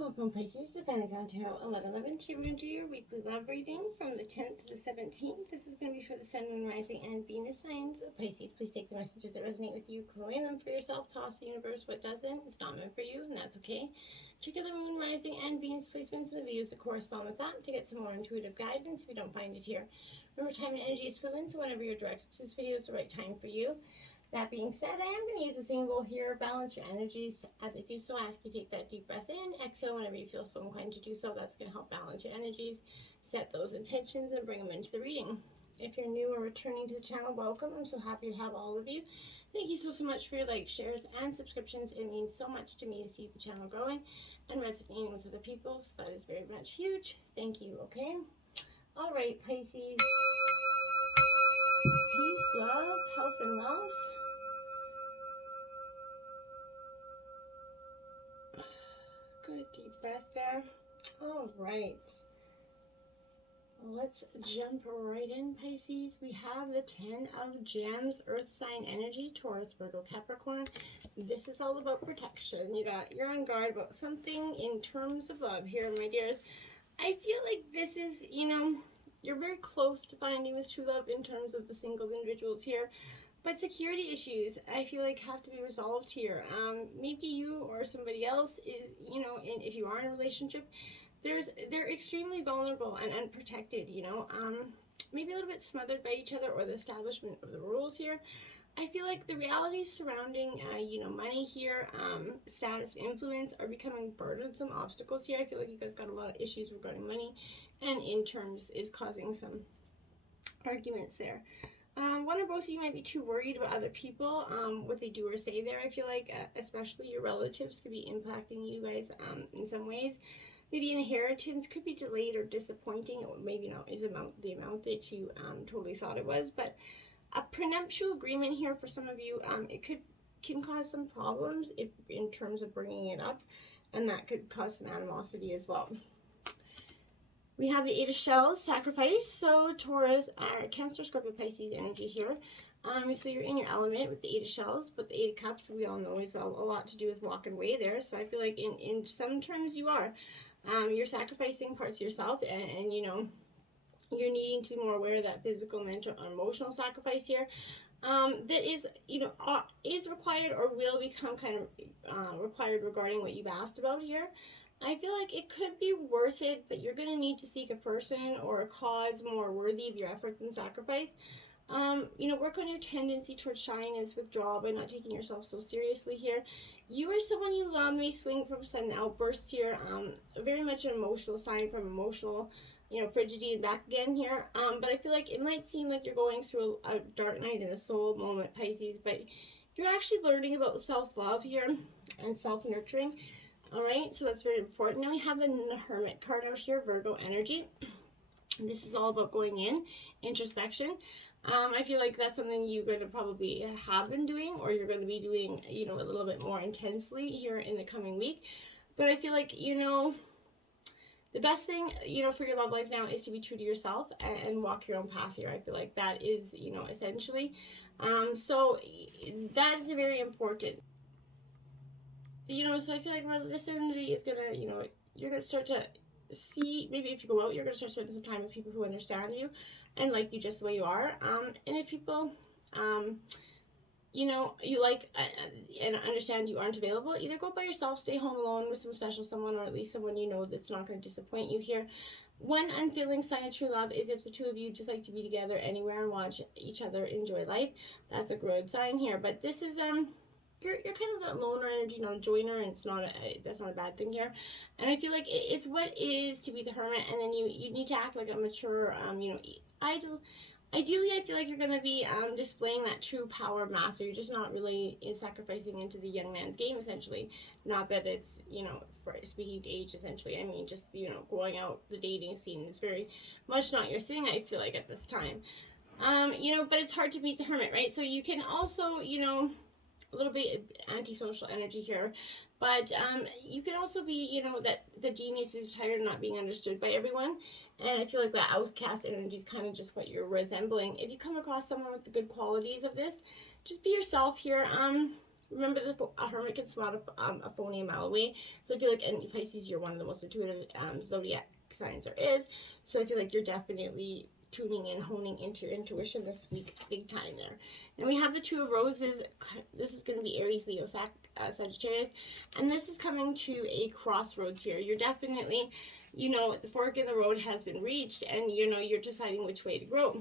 Welcome Pisces to Pentagon Tarot 1111. Today we're going to do your weekly love reading from the 10th to the 17th. This is going to be for the Sun, Moon, Rising, and Venus signs of Pisces. Please take the messages that resonate with you, claim them for yourself, toss the universe what doesn't. It's not meant for you, and that's okay. Check out the Moon, Rising, and Venus placements in the videos that correspond with that to get some more intuitive guidance if you don't find it here. Remember, time and energy is fluid, so whenever you're directed to this video, it's the right time for you. That being said, I am going to use a symbol here. Balance your energies. As I do so, I ask you to take that deep breath in, exhale whenever you feel so inclined to do so. That's going to help balance your energies, set those intentions, and bring them into the reading. If you're new or returning to the channel, welcome. I'm so happy to have all of you. Thank you so much for your likes, shares, and subscriptions. It means so much to me to see the channel growing and resonating with other people, so that is very much huge. Thank you, okay? All right, Pisces. Peace, love, health, and wealth. Good deep breath there. All right. Let's jump right in, Pisces. We have the 10 of Gems, Earth sign energy, Taurus, Virgo, Capricorn. This is all about protection. You're on guard about something in terms of love here, my dears. I feel like this is, you're very close to finding this true love in terms of the single individuals here. But security issues, I feel like, have to be resolved here. Maybe you or somebody else is, if you are in a relationship, they're extremely vulnerable and unprotected, maybe a little bit smothered by each other or the establishment of the rules here. I feel like the realities surrounding, money here, status, influence are becoming burdensome obstacles here. I feel like you guys got a lot of issues regarding money, and in terms is causing some arguments there. One or both of you might be too worried about other people, what they do or say there. I feel like, especially your relatives, could be impacting you guys in some ways. Maybe inheritance could be delayed or disappointing. Or maybe not is the amount that you totally thought it was. But a prenuptial agreement here for some of you, it can cause some problems in terms of bringing it up, and that could cause some animosity as well. We have the 8 of Shells, sacrifice. So Taurus, Cancer, Scorpio, Pisces energy here. So you're in your element with the 8 of Shells, but the 8 of Cups, we all know, is a lot to do with walking away there. So I feel like in some terms you are. You're sacrificing parts of yourself, and you're needing to be more aware of that physical, mental, and emotional sacrifice here. That is, is required or will become kind of required regarding what you've asked about here. I feel like it could be worth it, but you're going to need to seek a person or a cause more worthy of your efforts and sacrifice. Work on your tendency towards shyness, withdrawal by not taking yourself so seriously here. You or someone you love may swing from sudden outbursts here. Very much an emotional sign from emotional, frigidity and back again here. But I feel like it might seem like you're going through a dark night in the soul moment, Pisces, but you're actually learning about self-love here and self-nurturing. All right, so that's very important. Now we have the Hermit card out here, Virgo energy. This is all about going in, introspection. I feel like that's something you're going to probably have been doing, or you're going to be doing, a little bit more intensely here in the coming week. But I feel like, the best thing, for your love life now is to be true to yourself and walk your own path here. I feel like that is, essentially. So that is very important. So I feel like this energy is going to, you're going to start to see, maybe if you go out, you're going to start spending some time with people who understand you and like you just the way you are. And if people, you like and understand you aren't available, either go by yourself, stay home alone with some special someone, or at least someone that's not going to disappoint you here. One unfailing sign of true love is if the two of you just like to be together anywhere and watch each other enjoy life. That's a good sign here. But this is, you're kind of that loner energy, not a joiner, and that's not a bad thing here. And I feel like it's what is to be the hermit, and then you need to act like a mature, ideally I feel like you're going to be displaying that true power of master. You're just not really sacrificing into the young man's game, essentially. Not that it's, for speaking to age, essentially. I mean, just, going out the dating scene is very much not your thing, I feel like, at this time. But it's hard to meet the hermit, right? So you can also, a little bit antisocial energy here, but you can also be, that the genius is tired of not being understood by everyone, and I feel like that outcast energy is kind of just what you're resembling. If you come across someone with the good qualities of this, just be yourself here. Remember, a hermit can spot a phony a mile away. So I feel like, and Pisces, you're one of the most intuitive zodiac signs there is. So I feel like you're definitely tuning in, honing into your intuition this week, big time there. And we have the Two of Roses. This is going to be Aries, Leo, Sagittarius. And this is coming to a crossroads here. You're definitely, you know, the fork in the road has been reached, and, you know, you're deciding which way to grow.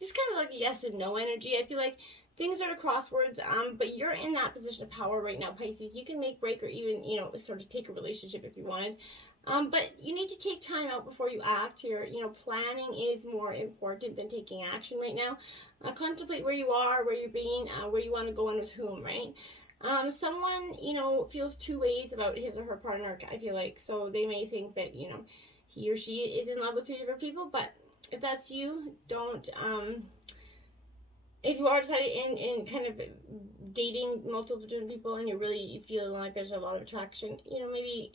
This is kind of like a yes and no energy. I feel like things are at crosswords, but you're in that position of power right now, Pisces. You can make, break, or even, you know, sort of take a relationship if you wanted. But you need to take time out before you act here. You know, planning is more important than taking action right now. Contemplate where you are, where you're being, where you want to go and with whom, right? Someone, you know, feels two ways about his or her partner, I feel like. So they may think that, you know, he or she is in love with two different people, but if that's you, don't, if you are decided in kind of dating multiple different people and you're really feeling like there's a lot of attraction, you know, maybe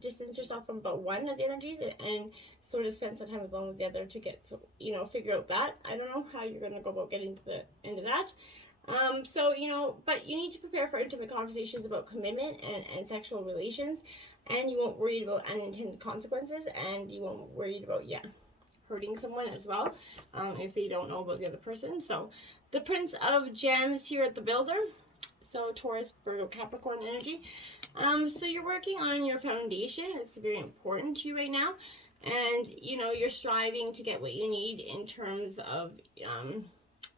distance yourself from about one of the energies and sort of spend some time alone with the other to get, you know, figure out that. I don't know how you're going to go about getting to the end of that. So, you know, but you need to prepare for intimate conversations about commitment and sexual relations, and you won't worry about unintended consequences, and you won't worry about, hurting someone as well, if they don't know about the other person. So the Prince of Gems here at the Builder. So Taurus, Virgo, Capricorn energy. So you're working on your foundation. It's very important to you right now. And, you know, you're striving to get what you need in terms of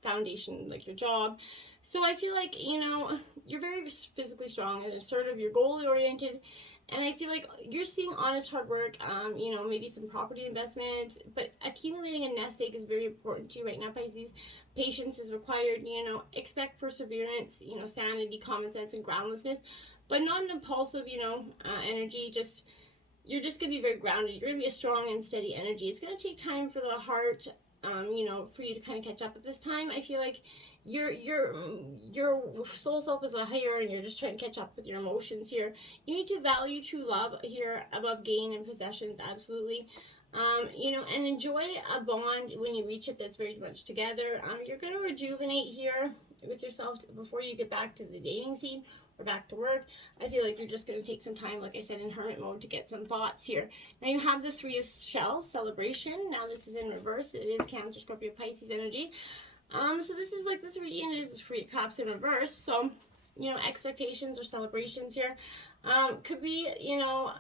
foundation, like your job. So I feel like, you know, you're very physically strong and assertive. You're goal-oriented. And I feel like you're seeing honest hard work, you know, maybe some property investment, but accumulating a nest egg is very important to you right now, Pisces. Patience is required, you know, expect perseverance, you know, sanity, common sense, and groundlessness, but not an impulsive, you know, energy. You're just going to be very grounded. You're going to be a strong and steady energy. It's going to take time for the heart, you know, for you to kind of catch up at this time. I feel like your soul self is a higher, and you're just trying to catch up with your emotions here. You need to value true love here above gain and possessions, absolutely. You know, and enjoy a bond when you reach it that's very much together. You're going to rejuvenate here with yourself before you get back to the dating scene or back to work. I feel like you're just going to take some time, like I said, in hermit mode to get some thoughts here. Now you have the Three of Shells, celebration. Now this is in reverse. It is Cancer, Scorpio, Pisces energy. So this is like the Three, and it is Three of Cups in reverse. So, you know, expectations or celebrations here. Could be, you know,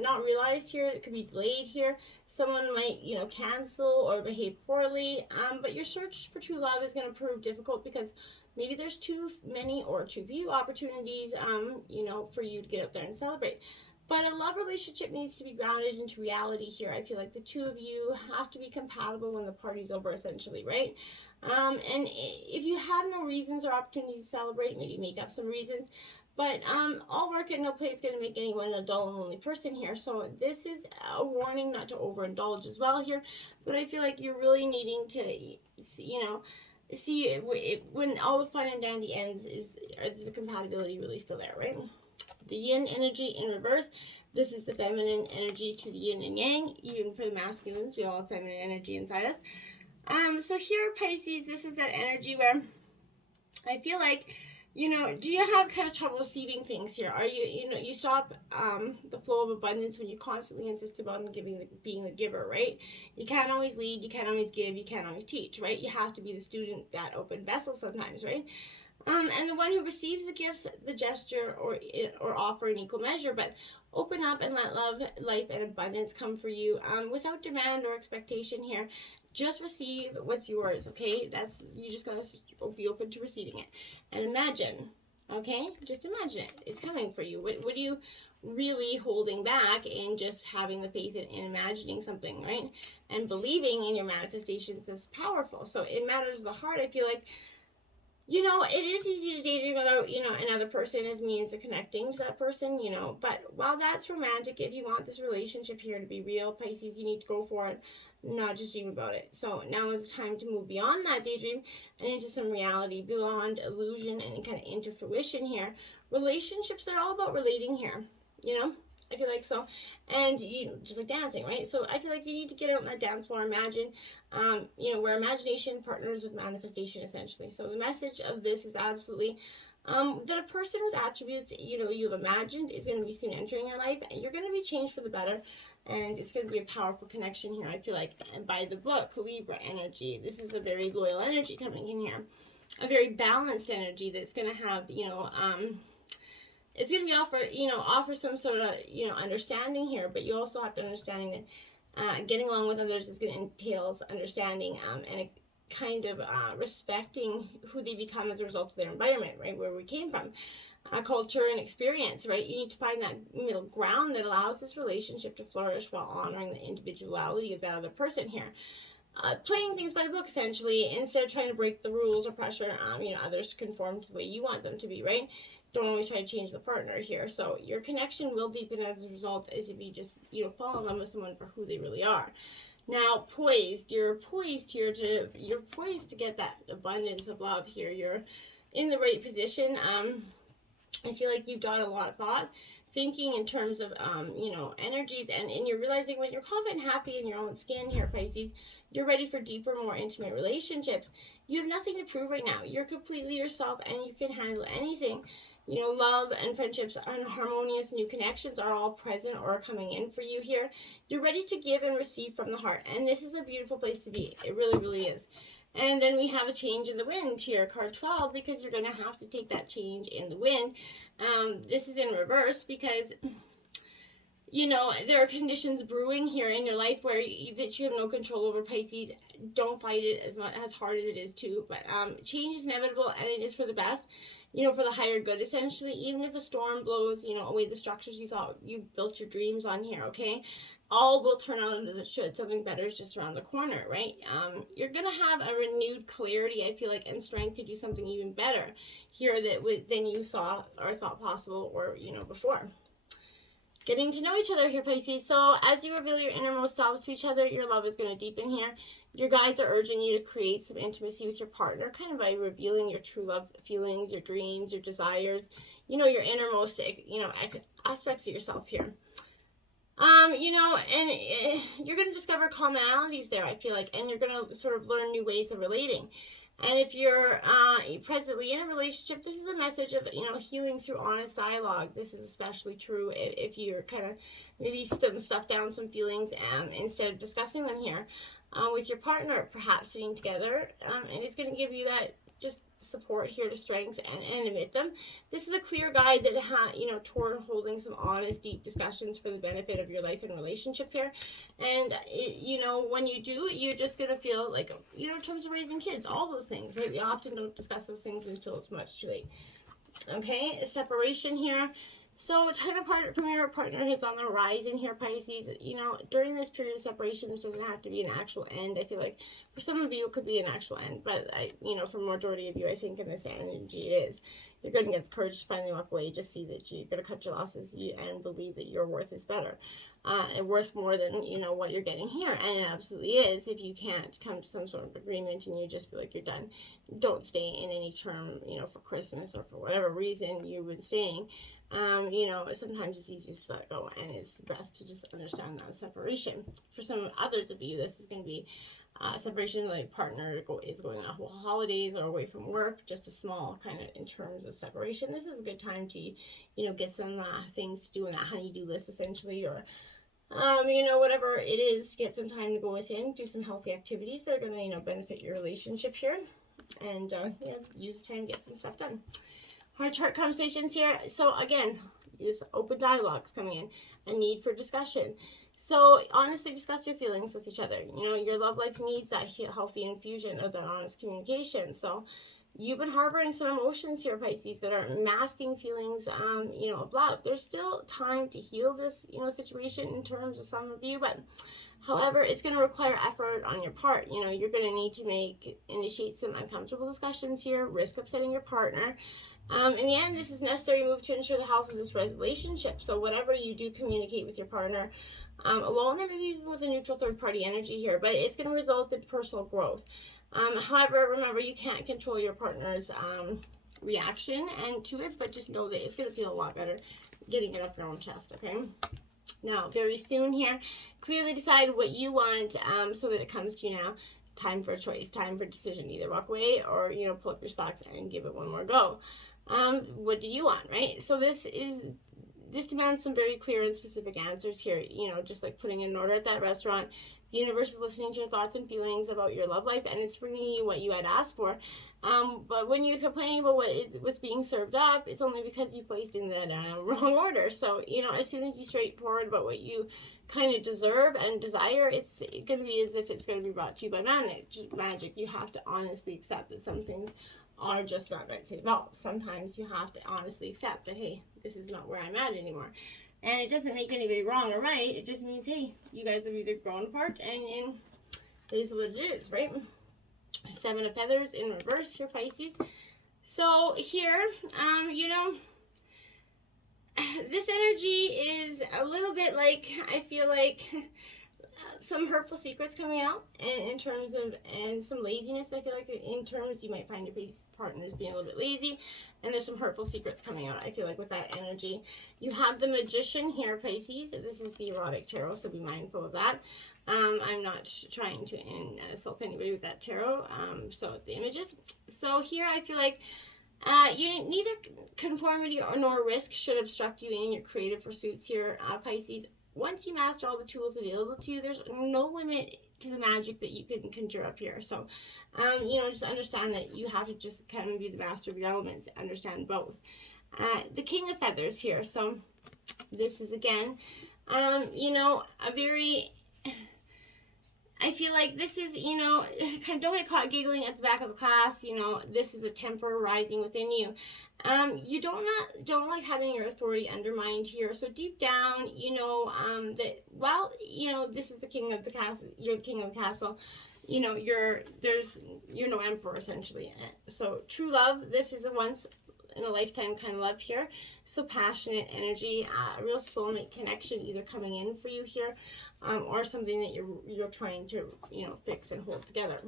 not realized here. It could be delayed here. Someone might, you know, cancel or behave poorly. But your search for true love is going to prove difficult because maybe there's too many or too few opportunities, you know, for you to get out there and celebrate. But a love relationship needs to be grounded into reality here. I feel like the two of you have to be compatible when the party's over, essentially, right? And if you have no reasons or opportunities to celebrate, maybe make up some reasons. But all work and no play is going to make anyone a dull and lonely person here. So this is a warning not to overindulge as well here. But I feel like you're really needing to, you know, see it, when all the fun and dandy ends, is the compatibility really still there, right? The yin energy in reverse. This is the feminine energy to the yin and yang. Even for the masculines, we all have feminine energy inside us. So here, Pisces, this is that energy where I feel like, you know, do you have kind of trouble receiving things here? Are you know, you stop the flow of abundance when you constantly insist about being the giver, right? You can't always lead, you can't always give, you can't always teach, right? You have to be the student, that open vessel sometimes, right? And the one who receives the gifts, the gesture, or offer in equal measure, but open up and let love, life, and abundance come for you without demand or expectation here. Just receive what's yours, okay? You just gotta be open to receiving it. And imagine, okay? Just imagine it. It's coming for you. What are you really holding back in just having the faith in imagining something, right? And believing in your manifestations is powerful. So in matters of the heart, I feel like, you know, it is easy to daydream about, you know, another person as means of connecting to that person, you know, but while that's romantic, if you want this relationship here to be real, Pisces, you need to go for it, not just dream about it. So now is the time to move beyond that daydream and into some reality, beyond illusion and kind of into fruition here. Relationships, they're all about relating here, you know? I feel like so. And you just like dancing, right? So I feel like you need to get out on that dance floor, imagine, you know, where imagination partners with manifestation, essentially. So the message of this is absolutely that a person with attributes, you've imagined is going to be soon entering your life, and you're going to be changed for the better, and it's going to be a powerful connection here, I feel like. And by the book, Libra energy, this is a very loyal energy coming in here, a very balanced energy that's going to have, it's going to be offer some sort of, understanding here, but you also have to understanding that getting along with others is going to entails understanding and kind of respecting who they become as a result of their environment, right, where we came from, culture and experience, right? You need to find that middle ground that allows this relationship to flourish while honoring the individuality of that other person here. Playing things by the book, essentially, instead of trying to break the rules or pressure others to conform to the way you want them to be, right? Don't always try to change the partner here. So your connection will deepen as a result, as if you just fall in love with someone for who they really are. Now, you're poised to get that abundance of love here. You're in the right position. I feel like you've done a lot of thought, thinking in terms of, energies, and you're realizing when you're confident and happy in your own skin here, Pisces, you're ready for deeper, more intimate relationships. You have nothing to prove right now. You're completely yourself, and you can handle anything. Love and friendships and harmonious new connections are all present or coming in for you here. You're ready to give and receive from the heart, and this is a beautiful place to be. It really, really is. And then we have a change in the wind here, card 12, because you're going to have to take that change in the wind. This is in reverse because, there are conditions brewing here in your life that you have no control over, Pisces. Don't fight it as hard as it is too. But change is inevitable, and it is for the best, for the higher good, essentially. Even if a storm blows, away the structures you thought you built your dreams on here, okay? All will turn out as it should. Something better is just around the corner, right? You're going to have a renewed clarity, I feel like, and strength to do something even better here than you saw or thought possible or, before. Getting to know each other here, Pisces. So as you reveal your innermost selves to each other, your love is going to deepen here. Your guides are urging you to create some intimacy with your partner, kind of by revealing your true love feelings, your dreams, your desires, your innermost, aspects of yourself here. And you're going to discover commonalities there, I feel like, and you're going to sort of learn new ways of relating. And if you're presently in a relationship, this is a message of, healing through honest dialogue. This is especially true if you're kind of maybe stuff down some feelings instead of discussing them here with your partner, perhaps sitting together. And it's going to give you that just support here to strength and admit them. This is a clear guide that toward holding some honest, deep discussions for the benefit of your life and relationship here. And when you do, you're just gonna feel like, in terms of raising kids, all those things, right? We often don't discuss those things until it's much too late. Okay, a separation here. So time apart from your partner is on the horizon here, Pisces. During this period of separation, this doesn't have to be an actual end. I feel like for some of you, it could be an actual end. But, for the majority of you, I think in this energy, it is. You're going to get courage to finally walk away. Just see that you're going to cut your losses and believe that your worth is better. And worth more than, what you're getting here. And it absolutely is. If you can't come to some sort of agreement and you just feel like you're done, don't stay in any term, for Christmas or for whatever reason you've been staying. Sometimes it's easy to let go, and it's best to just understand that separation. For some others of you, this is going to be separation, like partner is going on holidays or away from work, just a small kind of in terms of separation. This is a good time to, get some things to do in that honey-do list, essentially, or, whatever it is, get some time to go within, do some healthy activities that are going to, benefit your relationship here, and, use time to get some stuff done. Heart chart conversations here. So again, this open dialogues coming in, a need for discussion. So honestly discuss your feelings with each other. Your love life needs that healthy infusion of that honest communication. So you've been harboring some emotions here, Pisces, that are masking feelings, of love. There's still time to heal this, situation in terms of some of you, but however, it's going to require effort on your part. You're going to need to initiate some uncomfortable discussions here, risk upsetting your partner. In the end, this is a necessary move to ensure the health of this relationship. So whatever you do communicate with your partner, alone or maybe with a neutral third-party energy here, but it's going to result in personal growth. However, remember, you can't control your partner's reaction to it, but just know that it's going to feel a lot better getting it up your own chest, okay? Now, very soon here, clearly decide what you want so that it comes to you now. Time for a choice, time for a decision. Either walk away or, pull up your stocks and give it one more go. What do you want, right? So this demands some very clear and specific answers here. You know, just like putting in an order at that restaurant. The universe is listening to your thoughts and feelings about your love life, and it's bringing you what you had asked for. But when you're complaining about what's being served up, it's only because you placed in that wrong order. So, you know, as soon as you straightforward about what you kind of deserve and desire, it's going to be as if it's going to be brought to you by magic. You have to honestly accept that some things are just not meant to develop. Sometimes you have to honestly accept that, hey, this is not where I'm at anymore. And it doesn't make anybody wrong or right. It just means, hey, you guys have either grown apart, and it is what it is, right? 7 of Feathers in reverse here, Pisces. So here, you know, this energy is a little bit like, I feel like some hurtful secrets coming out in terms of, and some laziness. I feel like in terms, you might find your partners being a little bit lazy, and there's some hurtful secrets coming out. I feel like with that energy, you have the Magician here, Pisces. This is the erotic tarot, so be mindful of that. I'm not trying to insult anybody with that tarot. So the images. So here, I feel like neither conformity nor risk should obstruct you in your creative pursuits here, Pisces. Once you master all the tools available to you, there's no limit to the magic that you can conjure up here. So, you know, just understand that you have to just kind of be the master of your elements, understand both. The King of Feathers here. So this is, again, you know, a very... I feel like this is, you know, kind of don't get caught giggling at the back of the class. You know, this is a temper rising within you. You don't like having your authority undermined here. So deep down, you know, that while, you know, this is the king of the castle, you're the king of the castle. You know, you're no emperor essentially. So true love. This is a once in a lifetime kind of love here. So passionate energy, a real soulmate connection either coming in for you here, or something that you're trying to, you know, fix and hold together.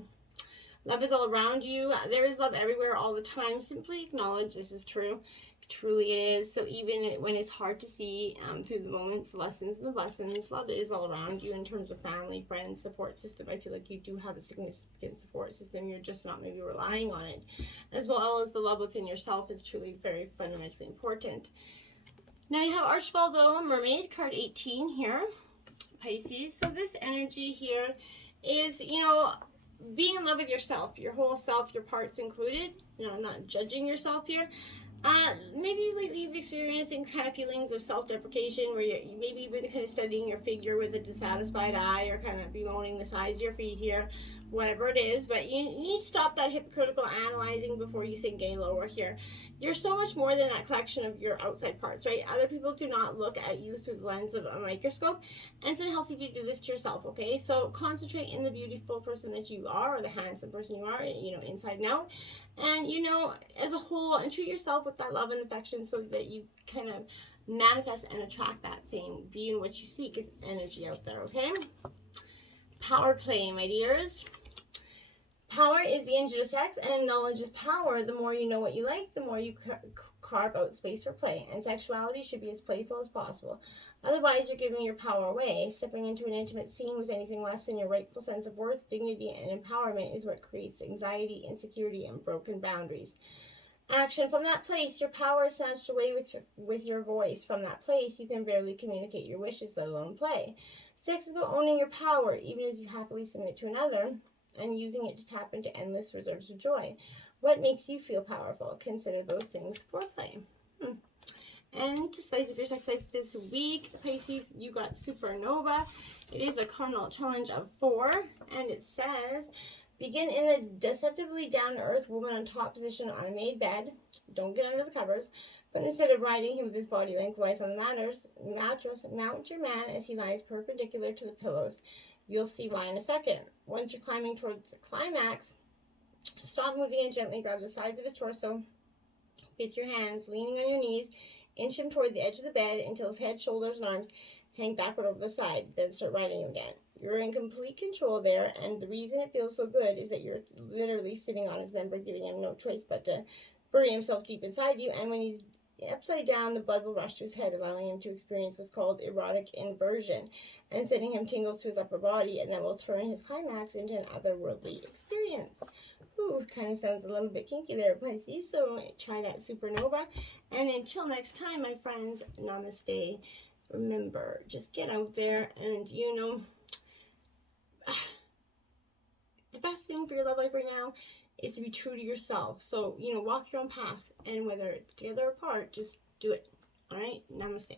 Love is all around you. There is love everywhere all the time. Simply acknowledge this is true. Truly it is. So even when it's hard to see through the moments, the lessons and the lessons, love is all around you in terms of family, friends, support system. I feel like you do have a significant support system. You're just not maybe relying on it. As well as the love within yourself is truly very fundamentally important. Now you have Archibald Mermaid, card 18 here, Pisces. So this energy here is, you know, being in love with yourself, your whole self, your parts included. You know, I'm not judging yourself here. Maybe lately you've experienced kind of feelings of self-deprecation where maybe you've been kind of studying your figure with a dissatisfied eye, or kind of bemoaning the size of your feet here, whatever it is. But you need to stop that hypocritical analyzing before you sink any lower here. You're so much more than that collection of your outside parts, right? Other people do not look at you through the lens of a microscope, and it's unhealthy to do this to yourself, okay? So concentrate in the beautiful person that you are, or the handsome person you are, you know, inside and out. And, you know, as a whole, and treat yourself with that love and affection so that you kind of manifest and attract that same being what you seek is energy out there, okay? Power play, my dears. Power is the engine of sex, and knowledge is power. The more you know what you like, the more you carve out space for play. And sexuality should be as playful as possible. Otherwise, you're giving your power away. Stepping into an intimate scene with anything less than your rightful sense of worth, dignity, and empowerment is what creates anxiety, insecurity, and broken boundaries. Action. From that place, your power is snatched away with your voice. From that place, you can barely communicate your wishes, let alone play. Sex is about owning your power, even as you happily submit to another, and using it to tap into endless reserves of joy. What makes you feel powerful? Consider those things for play. And to spice up your sex life this week, Pisces, you got Supernova. It is a cardinal challenge of 4, and it says, begin in a deceptively down-to-earth woman on top position on a made bed. Don't get under the covers. But instead of riding him with his body lengthwise on the mattress, mount your man as he lies perpendicular to the pillows. You'll see why in a second. Once you're climbing towards the climax, stop moving and gently grab the sides of his torso with your hands, leaning on your knees. Inch him toward the edge of the bed until his head, shoulders, and arms hang backward over the side. Then start riding him again. You're in complete control there, and the reason it feels so good is that you're literally sitting on his member, giving him no choice but to bury himself deep inside you. And when he's upside down, the blood will rush to his head, allowing him to experience what's called erotic inversion, and sending him tingles to his upper body, and that will turn his climax into an otherworldly experience. Ooh, kind of sounds a little bit kinky there, Pisces. So try that supernova. And until next time, my friends, namaste. Remember, just get out there and, you know, the best thing for your love life right now is to be true to yourself. So, you know, walk your own path. And whether it's together or apart, just do it. All right? Namaste.